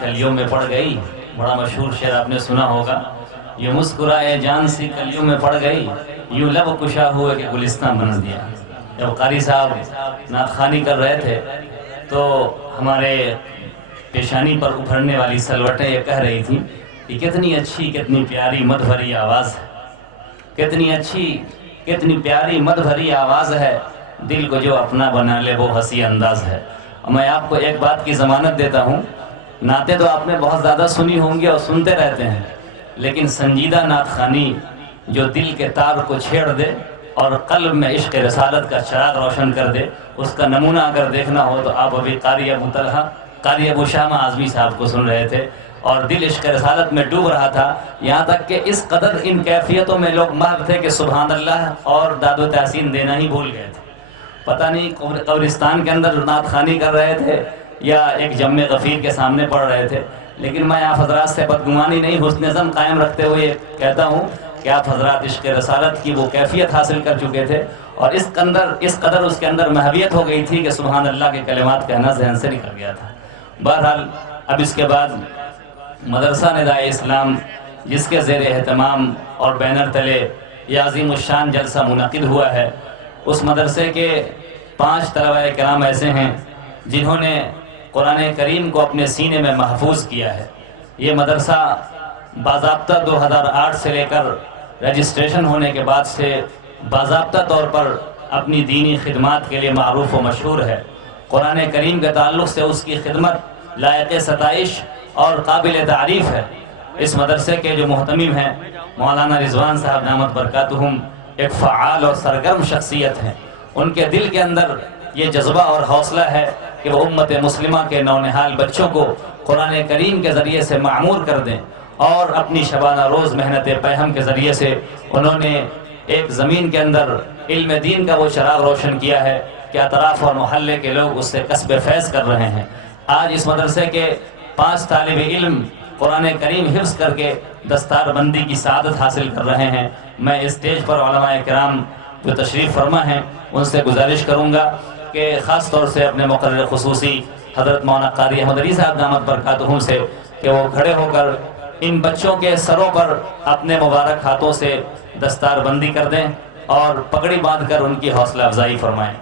کلیوں میں پڑ گئی، بڑا مشہور شعر آپ نے سنا ہوگا، یہ مسکرائے جان سی کلیوں میں پڑ گئی، یوں لب کشا ہوئے کہ گلستان بنا دیا۔ جب قاری صاحب نعت خوانی کر رہے تھے تو ہمارے پیشانی پر ابھرنے والی سلوٹیں یہ کہہ رہی تھیں کہ کتنی اچھی کتنی پیاری مدھ بھری آواز ہے، کتنی اچھی کتنی پیاری مدھ بھری آواز ہے، دل کو جو اپنا بنا لے وہ ہنسی انداز ہے۔ میں آپ کو ایک بات کی ضمانت دیتا ہوں، نعتیں تو آپ نے بہت زیادہ سنی ہوں گی اور سنتے رہتے ہیں، لیکن سنجیدہ نعت خوانی جو دل کے تار کو چھیڑ دے اور قلب میں عشق رسالت کا چراغ روشن کر دے، اس کا نمونہ اگر دیکھنا ہو تو آپ ابھی قاری ابو طلحہ قاری ابو شامہ اعظمی صاحب کو سن رہے تھے، اور دل عشق رسالت میں ڈوب رہا تھا، یہاں تک کہ اس قدر ان کیفیتوں میں لوگ محو تھے کہ سبحان اللہ اور داد و تحسین دینا ہی بھول گئے تھے۔ پتہ نہیں قبرستان کے اندر نعت خوانی کر رہے تھے یا ایک جم غفیر کے سامنے پڑھ رہے تھے، لیکن میں آپ حضرات سے بدگمانی نہیں، حسن ظن قائم رکھتے ہوئے کہتا ہوں کہ آپ حضرات عشق رسالت کی وہ کیفیت حاصل کر چکے تھے، اور اس قدر اس کے اندر محویت ہو گئی تھی کہ سبحان اللہ کے کلمات کہنا ذہن سے نکل گیا تھا۔ بہرحال اب اس کے بعد مدرسہ ندائے اسلام، جس کے زیر اہتمام اور بینر تلے یہ عظیم الشان جلسہ منعقد ہوا ہے، اس مدرسے کے 5 طلبہ کرام ایسے ہیں جنہوں نے قرآن کریم کو اپنے سینے میں محفوظ کیا ہے۔ یہ مدرسہ باضابطہ 2008 سے لے کر رجسٹریشن ہونے کے بعد سے باضابطہ طور پر اپنی دینی خدمات کے لیے معروف و مشہور ہے۔ قرآن کریم کے تعلق سے اس کی خدمت لائق ستائش اور قابل تعریف ہے۔ اس مدرسے کے جو محتمم ہیں مولانا رضوان صاحب دامت برکاتہم، ایک فعال اور سرگرم شخصیت ہیں۔ ان کے دل کے اندر یہ جذبہ اور حوصلہ ہے کہ وہ امت مسلمہ کے نونہال بچوں کو قرآن کریم کے ذریعے سے معمور کر دیں، اور اپنی شبانہ روز محنت پیہم کے ذریعے سے انہوں نے ایک زمین کے اندر علم دین کا وہ چراغ روشن کیا ہے کہ اطراف اور محلے کے لوگ اس سے کسب فیض کر رہے ہیں۔ آج اس مدرسے کے 5 طالب علم قرآن کریم حفظ کر کے دستار بندی کی سعادت حاصل کر رہے ہیں۔ میں اسٹیج پر علماء کرام جو تشریف فرما ہیں ان سے گزارش کروں گا کہ خاص طور سے اپنے مقرر خصوصی حضرت مولانا قاری احمد علی صاحب دامت برکاتہم سے کہ وہ کھڑے ہو کر ان بچوں کے سروں پر اپنے مبارک ہاتھوں سے دستار بندی کر دیں اور پگڑی باندھ کر ان کی حوصلہ افزائی فرمائیں۔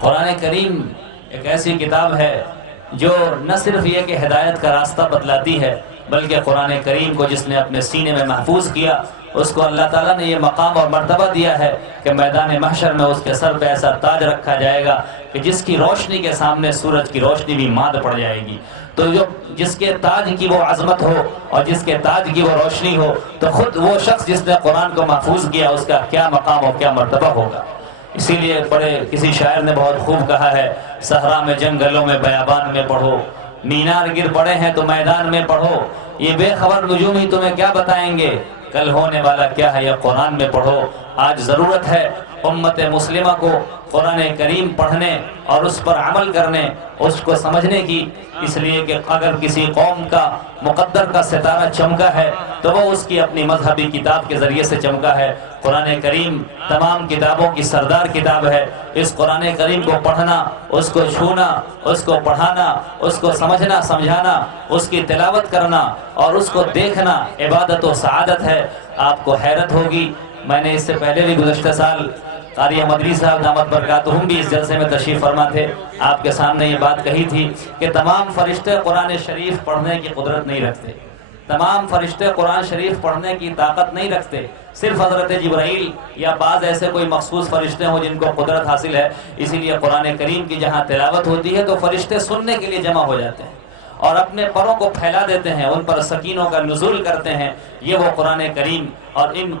قرآن کریم ایک ایسی کتاب ہے جو نہ صرف یہ کہ ہدایت کا راستہ بتلاتی ہے، بلکہ قرآن کریم کو جس نے اپنے سینے میں محفوظ کیا اس کو اللہ تعالیٰ نے یہ مقام اور مرتبہ دیا ہے کہ میدان محشر میں اس کے سر پہ ایسا تاج رکھا جائے گا کہ جس کی روشنی کے سامنے سورج کی روشنی بھی ماد پڑ جائے گی۔ تو جو جس کے تاج کی وہ عظمت ہو اور جس کے تاج کی وہ روشنی ہو، تو خود وہ شخص جس نے قرآن کو محفوظ کیا اس کا کیا مقام اور کیا مرتبہ ہوگا۔ اسی لیے کسی شاعر نے بہت خوب کہا ہے، صحرا میں جنگلوں میں بیابان میں پڑھو، مینار گر پڑے ہیں تو میدان میں پڑھو، یہ بے خبر نجوم ہی تمہیں کیا بتائیں گے، کل ہونے والا کیا ہے یہ قرآن میں پڑھو۔ آج ضرورت ہے امت مسلمہ کو قرآن کریم پڑھنے اور اس پر عمل کرنے، اس کو سمجھنے کی، اس لیے کہ اگر کسی قوم کا مقدر کا ستارہ چمکا ہے تو وہ اس کی اپنی مذہبی کتاب کے ذریعے سے چمکا ہے۔ قرآن کریم تمام کتابوں کی سردار کتاب ہے۔ اس قرآن کریم کو پڑھنا، اس کو چھونا، اس کو پڑھانا، اس کو سمجھنا سمجھانا، اس کی تلاوت کرنا اور اس کو دیکھنا عبادت و سعادت ہے۔ آپ کو حیرت ہوگی، میں نے اس سے پہلے بھی گزشتہ سال قاری احمد علی صاحب دامت برکاتہم بھی اس جلسے میں تشریف فرما تھے، آپ کے سامنے یہ بات کہی تھی کہ تمام فرشتے قرآن شریف پڑھنے کی قدرت نہیں رکھتے، تمام فرشتے قرآن شریف پڑھنے کی طاقت نہیں رکھتے، صرف حضرت جبرائیل یا بعض ایسے کوئی مخصوص فرشتے ہوں جن کو قدرت حاصل ہے۔ اسی لیے قرآن کریم کی جہاں تلاوت ہوتی ہے تو فرشتے سننے کے لیے جمع ہو جاتے ہیں اور اپنے پروں کو پھیلا دیتے ہیں، ان پر سکینوں کا نزول کرتے ہیں۔ یہ وہ قرآن کریم اور ان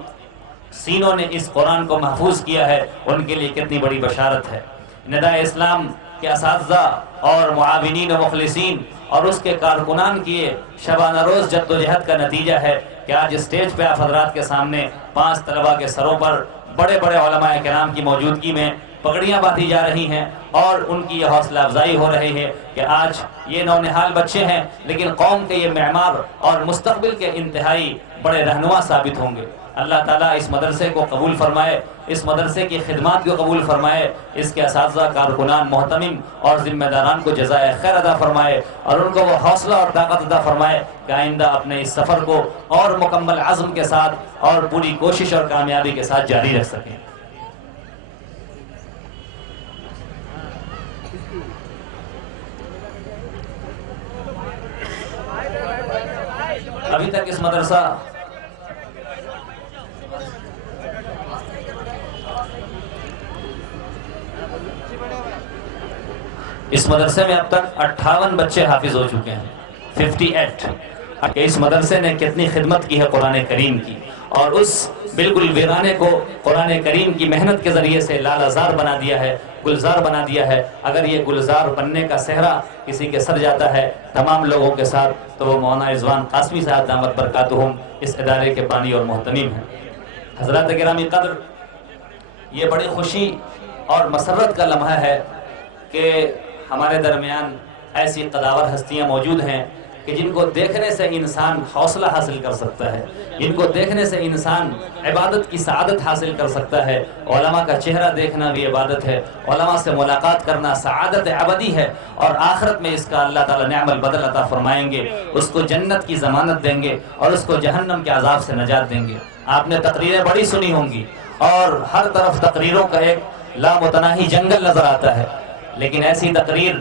سینوں نے اس قرآن کو محفوظ کیا ہے، ان کے لیے کتنی بڑی بشارت ہے۔ ندائے اسلام کے اساتذہ اور معاونین و مخلصین اور اس کے کارکنان کیے شبانہ روز جد و جہد کا نتیجہ ہے کہ آج اسٹیج پہ آپ حضرات کے سامنے 5 طلبہ کے سروں پر بڑے بڑے علماء کرام کی موجودگی میں پگڑیاں باندھی جا رہی ہیں اور ان کی یہ حوصلہ افزائی ہو رہی ہے کہ آج یہ نونہال بچے ہیں لیکن قوم کے یہ معمار اور مستقبل کے انتہائی بڑے رہنما ثابت ہوں گے۔ اللہ تعالیٰ اس مدرسے کو قبول فرمائے، اس مدرسے کی خدمات کو قبول فرمائے، اس کے اساتذہ، کارکنان، محتمم اور ذمہ داران کو جزائے خیر عطا فرمائے، اور ان کو وہ حوصلہ اور طاقت عطا فرمائے کہ آئندہ اپنے اس سفر کو اور مکمل عزم کے ساتھ اور پوری کوشش اور کامیابی کے ساتھ جاری رکھ سکیں۔ ابھی تک اس مدرسے میں اب تک 58 بچے حافظ ہو چکے ہیں، 58۔ اس مدرسے نے کتنی خدمت کی ہے قرآن کریم کی، اور اس بالکل ویرانے کو قرآن کریم کی محنت کے ذریعے سے لالہ بنا دیا ہے، گلزار بنا دیا ہے۔ اگر یہ گلزار بننے کا صحرا کسی کے سر جاتا ہے تمام لوگوں کے ساتھ، تو وہ مولانا رضوان قاسمی صاحب دامت برکاتہم اس ادارے کے بانی اور محتمم ہیں۔ حضرات گرامی قدر، یہ بڑی خوشی اور مسرت کا لمحہ ہے کہ ہمارے درمیان ایسی قداور ہستیاں موجود ہیں کہ جن کو دیکھنے سے انسان حوصلہ حاصل کر سکتا ہے، جن کو دیکھنے سے انسان عبادت کی سعادت حاصل کر سکتا ہے۔ علماء کا چہرہ دیکھنا بھی عبادت ہے، علماء سے ملاقات کرنا سعادت ابدی ہے، اور آخرت میں اس کا اللہ تعالیٰ نعم البدل عطا فرمائیں گے، اس کو جنت کی ضمانت دیں گے اور اس کو جہنم کے عذاب سے نجات دیں گے۔ آپ نے تقریریں بڑی سنی ہوں گی، اور ہر طرف تقریروں کا ایک لامتناہی جنگل نظر آتا ہے، لیکن ایسی تقریر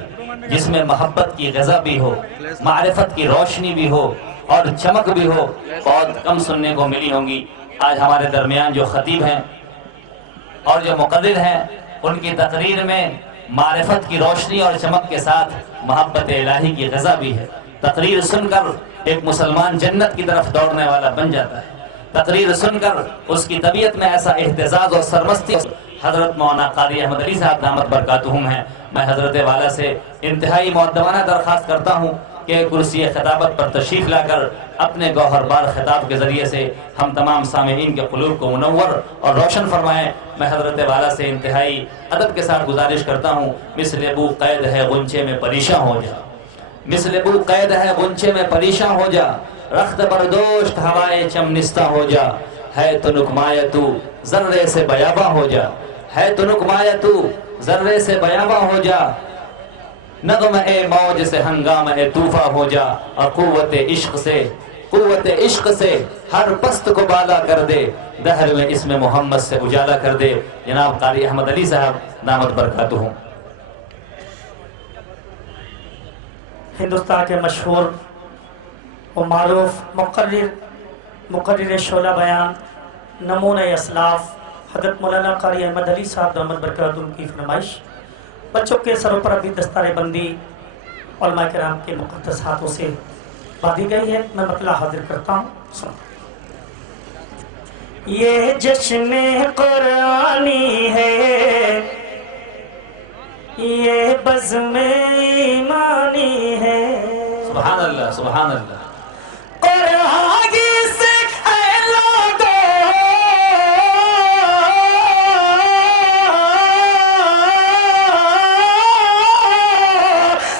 جس میں محبت کی غذا بھی ہو، معرفت کی روشنی بھی ہو اور چمک بھی ہو، بہت کم سننے کو ملی ہوں گی۔ آج ہمارے درمیان جو خطیب ہیں اور جو مقرر ہیں، ان کی تقریر میں معرفت کی روشنی اور چمک کے ساتھ محبت الہی کی غذا بھی ہے۔ تقریر سن کر ایک مسلمان جنت کی طرف دوڑنے والا بن جاتا ہے، تقریر سن کر اس کی طبیعت میں ایسا اہتزاز اور سرمستی۔ حضرت مولانا قاری احمد علی صاحب دامت برکاتہم ہیں۔ میں حضرت والا سے انتہائی مؤدبانہ درخواست کرتا ہوں کہ کرسی خطابت پر تشریف لا کر اپنے گوہر بار خطاب کے ذریعے سے ہم تمام سامعین کے قلوب کو منور اور روشن فرمائیں۔ میں حضرت والا سے انتہائی ادب کے ساتھ گزارش کرتا ہوں، مثل ابو قید ہے غنچے میں پریشاں ہو جا، مثل ابو قید ہے غنچے میں پریشاں ہو جا، رخت بردوشت ہوائے چمنستہ ہو جا، ہے تو نکمایہ تو ذرے سے بیاباں ہو جا، ہے تو نکمایہ تو ذرے سے بیاباں ہو جا، نغمہ موج سے ہنگامہ طوفاں ہو جا، اور قوت عشق سے ہر پست کو بالا کر دے، دہر میں اسم محمد سے اجالا کر دے۔ جناب قاری احمد علی صاحب دامت برکاتہم۔ ہندوستان کے مشہور و معروف مقرر شعلہ بیان، نمونہ اسلاف، حضرت مولانا قاری احمد علی صاحب دامت برکاتہم کی فرمائش بچوں کے سروں پر ابھی دستار بندی علماء کرام کے مقدس ہاتھوں سے باندھی گئی ہے۔ میں مطلع حاضر کرتا ہوں، سنو۔ یہ جشن قرآنی ہے، یہ بزم ایمانی ہے، سبحان اللہ سبحان اللہ۔ قرآن سے اے لوگو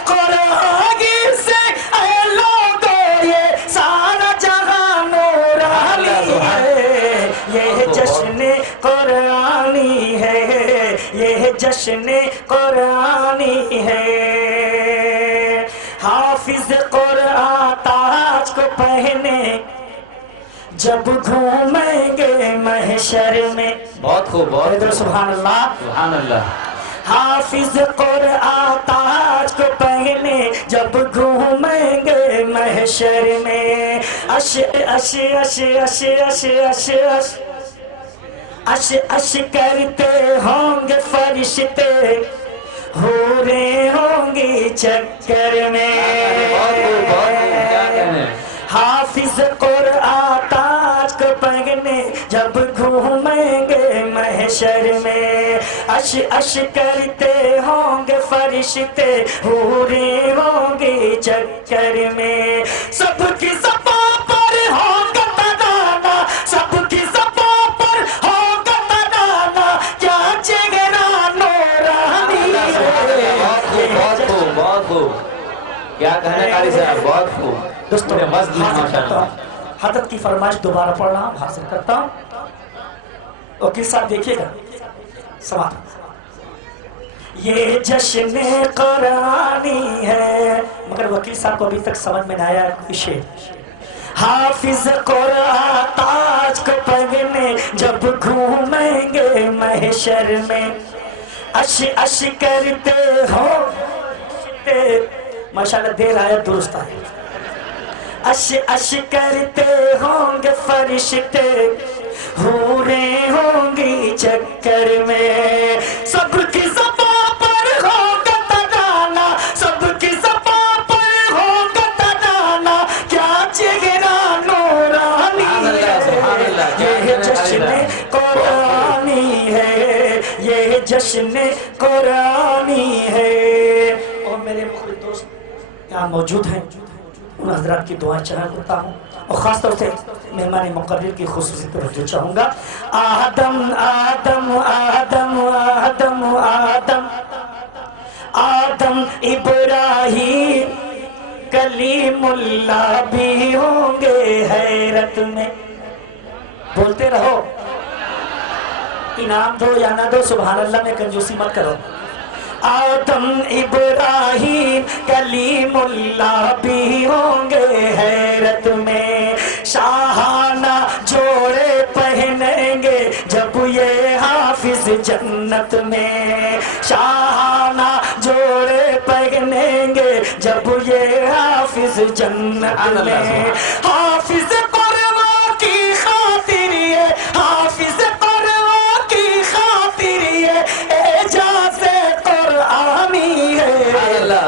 قرآن سے اے لوگو یہ سارا جہاں نورانی ہے، یہ جشن قرآنی ہے، یہ جشن قرآنی ہے۔ حافظ قرآن تاج کو پہنے جب گھومیں گے محشر میں، بہت خوب، بہت خوب، سبحان اللہ سبحان اللہ۔ حافظ قرآن تاج کو پہنے جب گھومیں گے محشر میں، اش اش اش اش اش اش اش اش اش کرتے ہوں گے فرشتے، حوریں ہوں گی چکر میں۔ حافظ قرآن تاج کو پہنے جب گھومیں گے محشر میں، اش اش کرتے ہوں گے فرشتے، حوریں ہوں گی چکر میں۔ سب کی زبان پر ہوگا ترانہ، سب کی زبان پر ہوگا ترانہ، کیا چہرہ نورانی ہے۔ بہت خوب، بہت خوب، کیا کہنے قاری صاحب، بہت خوب۔ دوستوں مزد ماشاءاللہ۔ حضرت کی فرمائش دوبارہ پڑھ رہا ہوں، حاصل کرتا ہوں۔ وکیل صاحب دیکھیے گا سماعت، یہ جشن قرآنی ہے، مگر وکیل صاحب کو ابھی تک سمجھ میں نہ آیا کوئی شعر۔ حافظ قرآن تاج کو پہنے جب گھومیں گے محشر میں، اش اش کرتے ہو، ماشاءاللہ دیر آیا درست آئے، اش اش کرتے ہوں گے فرشتے، حوریں ہوں گی چکر میں، سب کی زبان پر ہوگا ترانہ، سب کی زبان پر ہوگا ترانہ، کیا چہرہ نورانی ہے، یہ جشن قرآنی ہے، یہ جشن قرآنی ہے۔ اور میرے مخلص دوست یہاں موجود ہیں، ان حضرات کی دعائیں چاہا کرتا ہوں، اور خاص طور سے مہمان مقرر کی خصوصی توجہ چاہوں گا۔ آدم آدم آدم آدم آدم آدم ابراہیم کلیم اللہ بھی ہوں گے حیرت میں، بولتے رہو، انعام دو یا نہ دو سبحان اللہ میں کنجوسی مت کرو۔ آدم ابراہیم کلیم اللہ بھی ہوں گے حیرت میں، شاہانہ جوڑے پہنیں گے جب یہ حافظ جنت میں، شاہانہ جوڑے پہنیں گے جب یہ حافظ جنت میں، حافظ قرآن کی خاطر یہ، حافظ قرآن کی خاطر یہ اعجاز قرآنی ہے،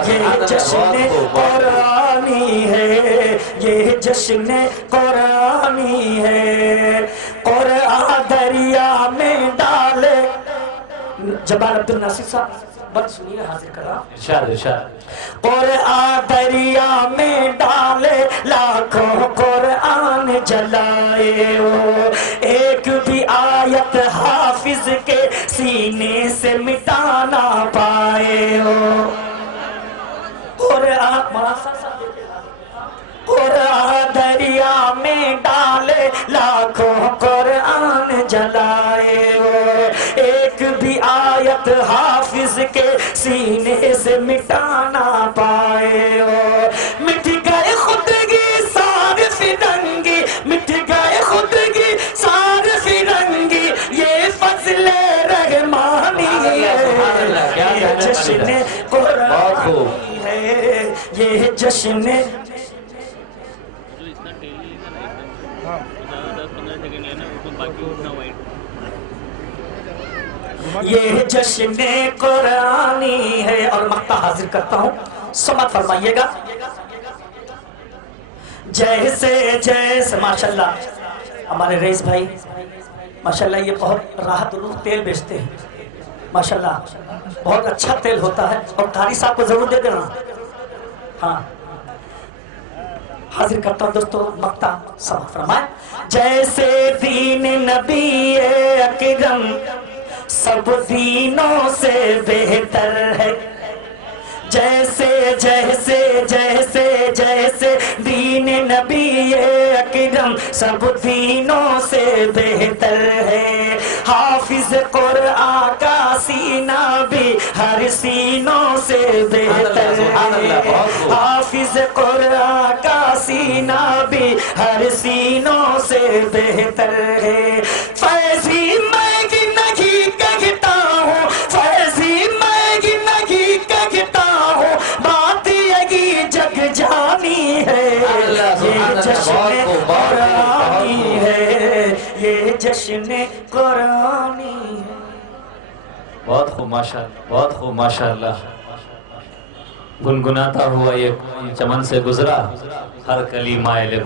یہ جشن قرآنی ہے، یہ جشن قرآنی ہے۔ قرآن دریا میں ڈالے، جبال عبد الناصر صاحب بات سنیے، حاضر کرا، ارشاد ارشاد۔ قرآن دریا میں ڈالے لاکھوں قرآن جلائے ہو، ایک بھی آیت حافظ کے سینے سے مٹانا پائے ہو۔ قرآن دریا میں ڈالے لاکھوں قرآن جلائے ہو، ایک بھی آیت حافظ کے سینے سے مٹانا پائے ہو، مٹ گئے خودگی سار فرنگی، مٹ گئے خودگی سار فرنگی، یہ فضل رحمانی ہے، یہ جشن قرآنی ہے، یہ جشن یہ جشن قرآنی ہے۔ اور مقطع حاضر کرتا ہوں، سماعت فرمائیے گا۔ جیسے جیسے ماشاءاللہ ہمارے رئیس بھائی ماشاءاللہ یہ بہت راحت روح تیل بیچتے ہیں، ماشاءاللہ بہت اچھا تیل ہوتا ہے، اور قاری صاحب کو ضرور دے دینا۔ ہاں حاضر کرتا ہوں دوستو، مقطع سماعت فرمائیں۔ جیسے دین نبی اکرم سب دینوں سے بہتر ہے، جیسے جیسے جیسے جیسے دین نبی اکرم سب دینوں سے بہتر ہے، حافظ قرآن کا سینہ بھی ہر سینوں سے بہتر ہے، حافظ قرآن کا سینہ بھی ہر سینوں سے بہتر ہے، فیضی میں نہیں کہتا ہوں، فیضی میں نہیں کہتا ہوں، بات یہی جگ جانی ہے، یہ جشن قرآنی ہے، یہ جشن قرآنی ہے۔ بہت خوب ماشاءاللہ، بہت خوب ماشاءاللہ۔ گنگناتا ہوا یہ چمن سے گزرا، ہر کلی مائل